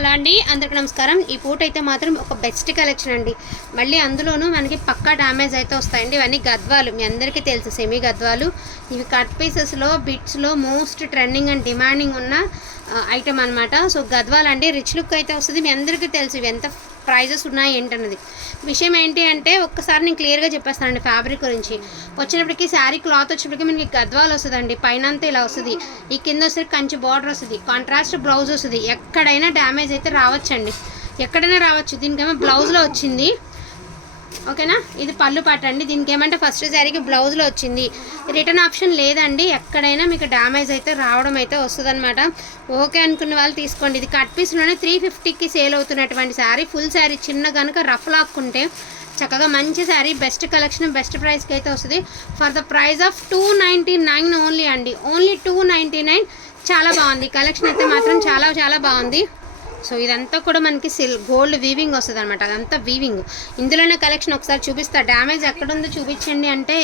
Hello అండి, అందరికీ నమస్కారం. ఈ పూట అయితే మాత్రం ఒక బెస్ట్ కలెక్షన్ అండి. మళ్ళీ అందులోనూ మనకి పక్కా డ్యామేజ్ అయితే వస్తాయండి. ఇవన్నీ గద్వాలు, మీ అందరికీ తెలుసు, సెమీ గద్వాలు. ఇవి కట్ పీసెస్లో బిట్స్లో మోస్ట్ ట్రెండింగ్ అండ్ డిమాండింగ్ ఉన్న ఐటమ్ అనమాట. సో గద్వాలు అండి, రిచ్ లుక్ అయితే వస్తుంది. మీ అందరికీ తెలుసు ఇవి ఎంత ప్రైజెస్ ఉన్నాయి ఏంటన్నది. విషయం ఏంటి అంటే ఒక్కసారి నేను క్లియర్గా చెప్పేస్తానండి. ఫ్యాబ్రిక్ గురించి వచ్చినప్పటికీ శారీ క్లాత్ వచ్చినప్పటికీ మనకి గద్వాలు వస్తుందండి. పైన అంతా ఇలా వస్తుంది, ఈ కింద వస్తే కంచి బార్డర్ వస్తుంది, కాంట్రాస్ట్ బ్లౌజ్ వస్తుంది. ఎక్కడైనా డ్యామేజ్ అయితే రావచ్చండి, ఎక్కడైనా రావచ్చు. దీనికేమో బ్లౌజ్లో వచ్చింది, ఓకేనా. ఇది పళ్ళు పాట అండి. దీనికి ఏమంటే ఫస్ట్ శారీకి బ్లౌజ్లో వచ్చింది, రిటర్న్ ఆప్షన్ లేదండి. ఎక్కడైనా మీకు డ్యామేజ్ అయితే రావడం అయితే వస్తుంది అనమాట. ఓకే అనుకున్న వాళ్ళు తీసుకోండి. ఇది కట్ పీస్లోనే 350కి సేల్ అవుతున్నటువంటి శారీ. ఫుల్ శారీ చిన్న కనుక రఫ్ లాక్కుంటే చక్కగా మంచి శారీ, బెస్ట్ కలెక్షన్, బెస్ట్ ప్రైస్కి అయితే వస్తుంది. For the price of 299 only అండి, ఓన్లీ 299. చాలా బాగుంది కలెక్షన్ అయితే మాత్రం, చాలా చాలా బాగుంది. సో ఇదంతా కూడా మనకి గోల్డ్ వీవింగ్ వస్తుంది అనమాట, అదంతా వీవింగ్. ఇందులోనే కలెక్షన్ ఒకసారి చూపిస్తా. డ్యామేజ్ ఎక్కడుందో చూపించండి అంటే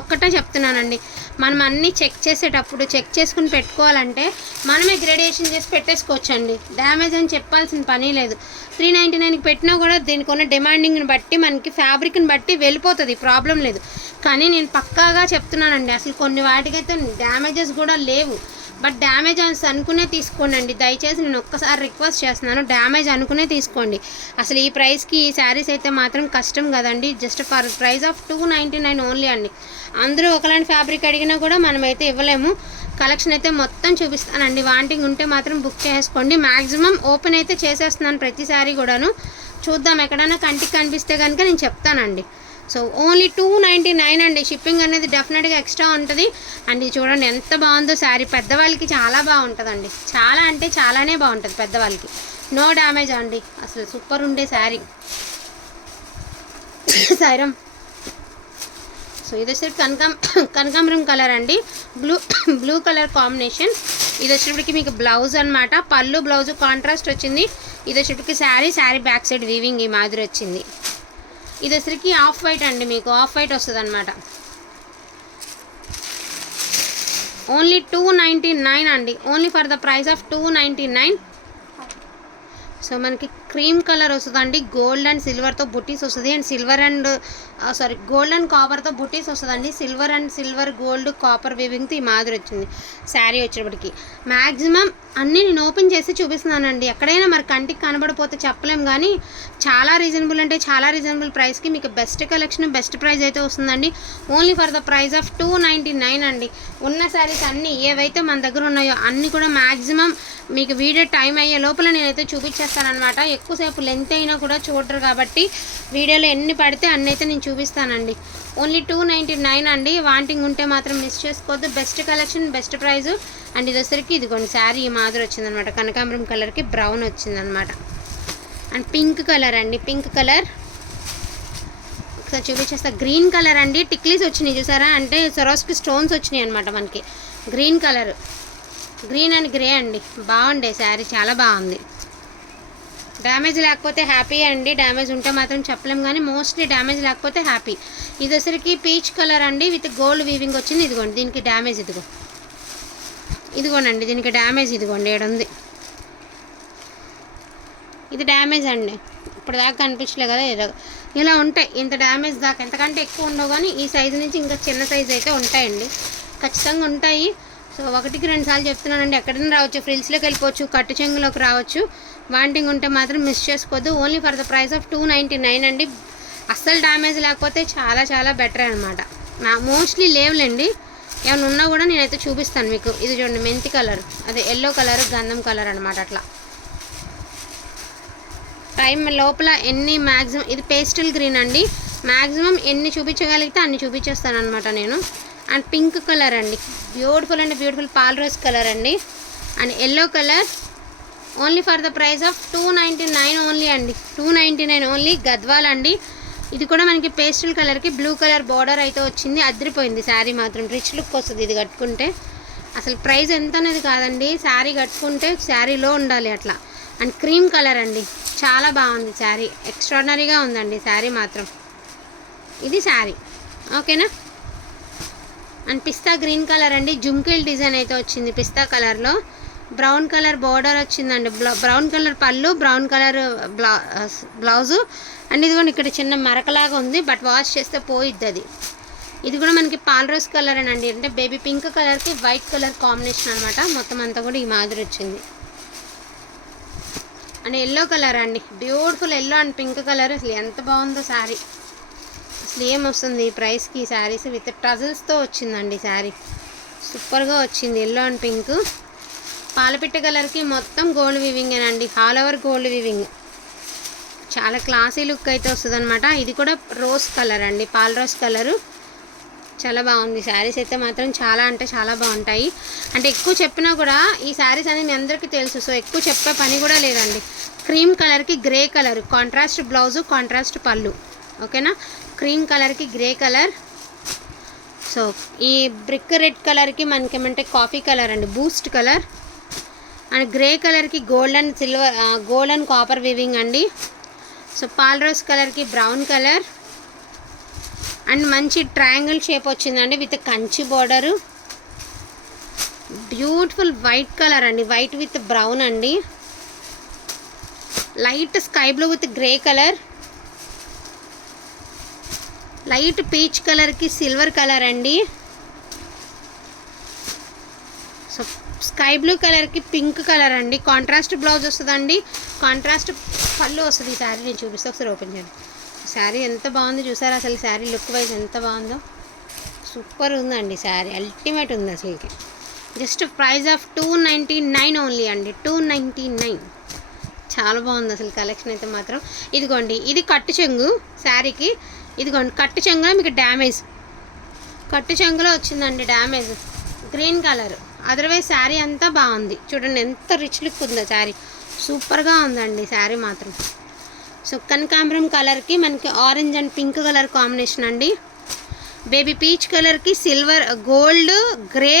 ఒక్కటే చెప్తున్నానండి. మనం అన్నీ చెక్ చేసేటప్పుడు చెక్ చేసుకుని పెట్టుకోవాలంటే మనమే గ్రేడియేషన్ చేసి పెట్టేసుకోవచ్చండి. డ్యామేజ్ అని చెప్పాల్సిన పని లేదు. 399కి పెట్టినా కూడా దీనికి ఉన్న డిమాండింగ్ని బట్టి మనకి ఫ్యాబ్రిక్ని బట్టి వెళ్ళిపోతుంది, ప్రాబ్లం లేదు. కానీ నేను పక్కాగా చెప్తున్నానండి, అసలు కొన్ని వాటికైతే డ్యామేజెస్ కూడా లేవు. బట్ డ్యామేజ్ అనుకునే తీసుకోండి అండి, దయచేసి నేను ఒక్కసారి రిక్వెస్ట్ చేస్తున్నాను, డ్యామేజ్ అనుకునే తీసుకోండి. అసలు ఈ ప్రైస్కి ఈ శారీస్ అయితే మాత్రం కష్టం కదండి. Just for price of 299 only అండి. అందరూ ఒకలాంటి ఫ్యాబ్రిక్ అడిగినా కూడా మనమైతే ఇవ్వలేము. కలెక్షన్ అయితే మొత్తం చూపిస్తానండి. వాంటింగ్ ఉంటే మాత్రం బుక్ చేసుకోండి. మ్యాక్సిమం ఓపెన్ అయితే చేసేస్తున్నాను ప్రతి శారీ కూడాను. చూద్దాం, ఎక్కడైనా కంటికి కనిపిస్తే కనుక నేను చెప్తానండి. సో ఓన్లీ 299 అండి. షిప్పింగ్ అనేది డెఫినెట్గా ఎక్స్ట్రా ఉంటుంది. అండ్ ఇది చూడండి ఎంత బాగుందో శారీ. పెద్దవాళ్ళకి చాలా బాగుంటుందండి, చాలా అంటే చాలానే బాగుంటుంది పెద్దవాళ్ళకి. నో డ్యామేజ్ అండి, అసలు సూపర్ ఉండే శారీ. సైరం. సో ఇది వచ్చేసి కనకాంబరం కలర్ అండి, బ్లూ కలర్ కాంబినేషన్. ఇది వచ్చేటప్పటికి మీకు బ్లౌజ్ అనమాట, పళ్ళు బ్లౌజ్ కాంట్రాస్ట్ వచ్చింది. ఇది వచ్చేటప్పటికి శారీ బ్యాక్ సైడ్ వీవింగ్ ఈ మాదిరి వచ్చింది. ఇది వచ్చరికి ఆఫ్ వైట్ అండి, మీకు ఆఫ్ వైట్ వస్తుంది అనమాట. ఓన్లీ 299 అండి, only for the price of 299. So మనకి క్రీమ్ కలర్ వస్తుందండి, గోల్డ్ అండ్ సిల్వర్తో బుటీస్ వస్తుంది. అండ్ గోల్డ్ అండ్ కాపర్తో బుటీస్ వస్తుందండి. Silver and silver gold copper వీవింగ్తో ఈ మాదిరి వచ్చింది శారీ వచ్చేటప్పటికి. మ్యాక్సిమం అన్నీ నేను ఓపెన్ చేసి చూపిస్తున్నానండి. ఎక్కడైనా మరి కంటికి కనబడిపోతే చెప్పలేం, కానీ చాలా రీజనబుల్ అంటే చాలా రీజనబుల్ ప్రైస్కి మీకు బెస్ట్ కలెక్షన్, బెస్ట్ ప్రైస్ అయితే వస్తుందండి. Only for the price of 299 అండి. ఉన్న శారీస్ అన్నీ ఏవైతే మన దగ్గర ఉన్నాయో అన్నీ కూడా మ్యాక్సిమం మీకు వీడియో టైం అయ్యే లోపల నేనైతే చూపించేస్తానమాట. ఎక్కువసేపు లెంత్ అయినా కూడా చూడరు కాబట్టి వీడియోలో ఎన్ని పడితే అన్నీ అయితే నేను చూపిస్తానండి. ఓన్లీ 299 అండి. వాంటింగ్ ఉంటే మాత్రం మిస్ చేసుకోవద్దు. Best collection, best prize. And ఇది వచ్చరికి ఇదిగోండి శారీ ఈ మాదిరి వచ్చిందనమాట, కనకాంబరం కలర్కి బ్రౌన్ వచ్చిందనమాట. అండ్ పింక్ కలర్ అండి, పింక్ కలర్ ఒకసారి చూపించేస్తా. గ్రీన్ కలర్ అండి, టిక్లీస్ వచ్చినాయి చూసారా, అంటే సొరోస్కి స్టోన్స్ వచ్చినాయి అనమాట మనకి. Green colour, green and grey అండి, బాగుండే శారీ, చాలా బాగుంది. డ్యామేజ్ లేకపోతే హ్యాపీ అండి, డ్యామేజ్ ఉంటే మాత్రం చెప్పలేం, కానీ మోస్ట్లీ డ్యామేజ్ లేకపోతే హ్యాపీ. ఇది వచ్చరికి పీచ్ కలర్ అండి, విత్ గోల్డ్ వీవింగ్ వచ్చింది. ఇదిగోండి దీనికి డ్యామేజ్, ఇదిగోనండి దీనికి డ్యామేజ్, ఇదిగోండి ఏడుంది, ఇది డ్యామేజ్ అండి. ఇప్పుడు దాకా కనిపించలే కదా, ఇలా ఉంటాయి. ఇంత డ్యామేజ్ దాకా, ఎంతకంటే ఎక్కువ ఉండవు, కానీ ఈ సైజు నుంచి ఇంకా చిన్న సైజు అయితే ఉంటాయండి, ఖచ్చితంగా ఉంటాయి. సో 1కి 2 సార్లు చెప్తున్నానండి. ఎక్కడైనా రావచ్చు, ఫ్రిల్స్లోకి వెళ్ళిపోవచ్చు, కట్టు చెంగులోకి రావచ్చు. వాంటింగ్ ఉంటే మాత్రం మిస్ చేసుకోవద్దు. Only for the price of 299 అండి. అస్సలు డ్యామేజ్ లేకపోతే చాలా చాలా బెటర్ అనమాట. మోస్ట్లీ లేవులేండి, ఏమైనా ఉన్నా కూడా నేనైతే చూపిస్తాను మీకు. ఇది చూడండి మెంతి కలర్, అదే ఎల్లో కలర్, గంధం కలర్ అనమాట. అట్లా టైం లోపల ఎన్ని మ్యాక్సిమం, ఇది పేస్టల్ గ్రీన్ అండి, మ్యాక్సిమం ఎన్ని చూపించగలిగితే అన్ని చూపించేస్తాను అనమాట నేను. అండ్ పింక్ కలర్ అండి, beautiful and beautiful pale rose colour అండి. And yellow colour. Only for the price of 299 only అండి, 299 ఓన్లీ. గద్వాల్ అండి, ఇది కూడా మనకి పేస్టల్ కలర్కి బ్లూ కలర్ బార్డర్ అయితే వచ్చింది. అదిరిపోయింది శారీ మాత్రం, రిచ్ లుక్ వస్తుంది ఇది కట్టుకుంటే. అసలు ప్రైస్ ఎంత అనేది కాదండి, శారీ కట్టుకుంటే శారీలో ఉండాలి అట్లా. అండ్ క్రీమ్ కలర్ అండి, చాలా బాగుంది శారీ, ఎక్స్ట్రాడినరీగా ఉందండి శారీ మాత్రం. ఇది శారీ, ఓకేనా. అండ్ పిస్తా గ్రీన్ కలర్ అండి, జుమ్కిల్ డిజైన్ అయితే వచ్చింది పిస్తా కలర్లో. బ్రౌన్ కలర్ బార్డర్ వచ్చిందండి. బ్రౌన్ కలర్ పళ్ళు, బ్రౌన్ కలర్ బ్లౌజు. అండ్ ఇది కూడా ఇక్కడ చిన్న మరకలాగా ఉంది, బట్ వాష్ చేస్తే పోయిద్ది అది. ఇది కూడా మనకి పాల్ రోజ్ కలర్ అండి, అంటే బేబీ పింక్ కలర్కి వైట్ కలర్ కాంబినేషన్ అనమాట. మొత్తం అంతా కూడా ఈ మాదిరి వచ్చింది. అండ్ ఎల్లో కలర్ అండి, beautiful yellow and pink colour. అసలు ఎంత బాగుందో శారీ. అసలు ఏమొస్తుంది ఈ ప్రైస్కి ఈ శారీస్ విత్ టజల్స్తో వచ్చిందండి శారీ. సూపర్గా వచ్చింది ఎల్లో అండ్ పింక్. పాలపిట్ట కలర్కి మొత్తం గోల్డ్ వివింగేనండి, ఆల్ ఓవర్ గోల్డ్ వివింగ్. చాలా క్లాసీ లుక్ అయితే వస్తుంది అనమాట. ఇది కూడా రోజ్ కలర్ అండి, పాల్ రోజ్ కలరు. చాలా బాగుంది శారీస్ అయితే మాత్రం, చాలా అంటే చాలా బాగుంటాయి. అంటే ఎక్కువ చెప్పినా కూడా ఈ శారీస్ అనేది మీ అందరికీ తెలుసు, సో ఎక్కువ చెప్పే పని కూడా లేదండి. క్రీమ్ కలర్కి grey colour, contrast blouse, contrast పళ్ళు. ఓకేనా, క్రీమ్ కలర్కి గ్రే కలర్. సో ఈ బ్రిక్ రెడ్ కలర్కి మనకి ఏమంటే కాఫీ కలర్ అండి, బూస్ట్ కలర్. అండ్ గ్రే కలర్కి gold and silver, gold and copper weaving అండి. సో పాల్ రోజ్ కలర్కి బ్రౌన్ కలర్. అండ్ మంచి ట్రయాంగిల్ షేప్ వచ్చిందండి with Kanchi border. Beautiful white colour అండి, వైట్ విత్ బ్రౌన్ అండి. Light sky blue with grey colour. Light peach కలర్కి silver colour అండి. So sky blue కలర్కి pink colour అండి. Contrast blouse వస్తుందండి, కాంట్రాస్ట్ పళ్ళు వస్తుంది. ఈ శారీ నేను చూపిస్తే ఒకసారి ఓపెన్ చేయండి. శారీ ఎంత బాగుంది చూసారా, అసలు శారీ లుక్ వైజ్ ఎంత బాగుందో. సూపర్ ఉందండి శారీ, అల్టిమేట్ ఉంది అసలుకి. జస్ట్ ప్రైస్ ఆఫ్ 299 ఓన్లీ అండి, 299. చాలా బాగుంది అసలు కలెక్షన్ అయితే మాత్రం. ఇదిగోండి, ఇది కట్టు చెంగు శారీకి. ఇదిగోండి కట్టు చెంగులో మీకు డ్యామేజ్, కట్టు చెంగులో వచ్చిందండి damage, green colour. Otherwise sari అంతా బాగుంది. చూడండి ఎంత రిచ్ లుక్ ఉందో శారీ, సూపర్గా ఉందండి శారీ మాత్రం. సో కనకాంబరం కలర్కి మనకి orange and pink colour combination అండి. బేబీ పీచ్ కలర్కి silver, gold, grey,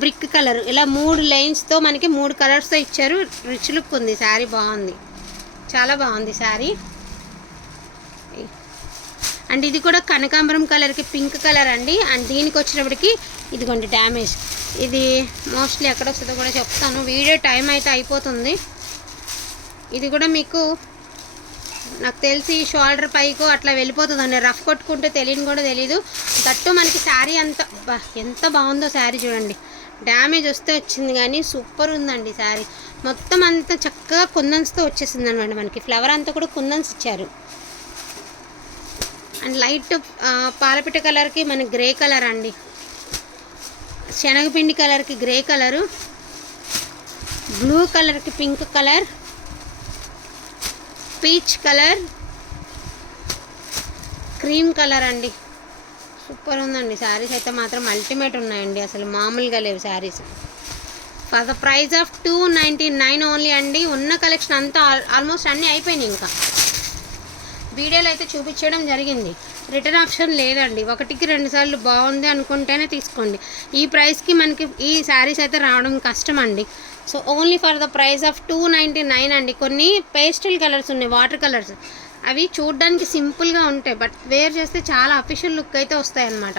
brick colour, ఇలా 3 లైన్స్తో మనకి 3 కలర్స్తో ఇచ్చారు. రిచ్ లుక్ ఉంది శారీ, బాగుంది, చాలా బాగుంది శారీ. అండ్ ఇది కూడా కనకాంబరం కలర్కి పింక్ కలర్ అండి. అండ్ దీనికి వచ్చేటప్పటికి ఇదిగోండి డ్యామేజ్. ఇది మోస్ట్లీ ఎక్కడ వస్తుందో కూడా చెప్తాను, వీడియో టైం అయితే అయిపోతుంది. ఇది కూడా మీకు నాకు తెలిసి షోల్డర్ పైకు అట్లా వెళ్ళిపోతుందండి, రఫ్ కొట్టుకుంటే తెలియని కూడా తెలీదు. దట్టు మనకి శారీ అంత ఎంత బాగుందో శారీ చూడండి. డ్యామేజ్ వస్తే వచ్చింది కానీ సూపర్ ఉందండి శారీ. మొత్తం అంతా చక్కగా కుందన్స్తో వచ్చేసింది అనమాట. మనకి ఫ్లవర్ అంతా కూడా కుందన్స్ ఇచ్చారు. అండ్ లైట్ పాలపిట్ట కలర్కి మనకి గ్రే కలర్ అండి, శనగపిండి కలర్కి గ్రే కలరు, బ్లూ కలర్కి pink colour, peach colour, cream colour అండి. సూపర్ ఉందండి శారీస్ అయితే మాత్రం, అల్టిమేట్ ఉన్నాయండి, అసలు మామూలుగా లేవు saris. For the price of 299 only అండి. ఉన్న కలెక్షన్ అంతా ఆల్మోస్ట్ అన్నీ అయిపోయినాయి. ఇంకా వీడియోలో అయితే చూపించడం జరిగింది, రిటర్న్ ఆప్షన్ లేదండి. 1కి 2 సార్లు బాగుంది అనుకుంటేనే తీసుకోండి. ఈ ప్రైస్కి మనకి ఈ శారీస్ అయితే రావడం కష్టం అండి. So only for the price of 299 అండి. కొన్ని పేస్టల్ కలర్స్ ఉన్నాయి, వాటర్ కలర్స్, అవి చూడడానికి సింపుల్గా ఉంటాయి, బట్ వేర్ చేస్తే చాలా అఫీషియల్ లుక్ అయితే వస్తాయి అన్నమాట.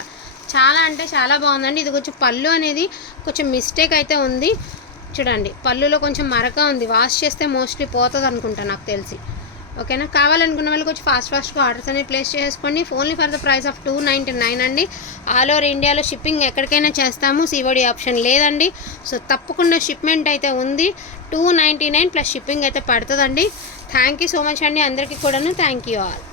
చాలా అంటే చాలా బాగుందండి. ఇది కొంచెం పళ్ళు అనేది కొంచెం మిస్టేక్ అయితే ఉంది చూడండి, పళ్ళులో కొంచెం మరక ఉంది, వాష్ చేస్తే మోస్ట్లీ పోతుంది అనుకుంటా నాకు తెలిసి. ఓకేనా, కావాలనుకున్న వాళ్ళు కొంచెం ఫాస్ట్గా ఆర్డర్స్ అనేవి ప్లేస్ చేసుకోండి. Only for the price of 299 అండి. ఆల్ ఓవర్ ఇండియాలో షిప్పింగ్ ఎక్కడికైనా చేస్తాము, సిఓడి ఆప్షన్ లేదండి. సో తప్పకుండా షిప్మెంట్ అయితే ఉంది. 299 ప్లస్ షిప్పింగ్ అయితే పడుతుందండి. థ్యాంక్ యూ సో మచ్ అండి అందరికీ కూడాను. Thank you all.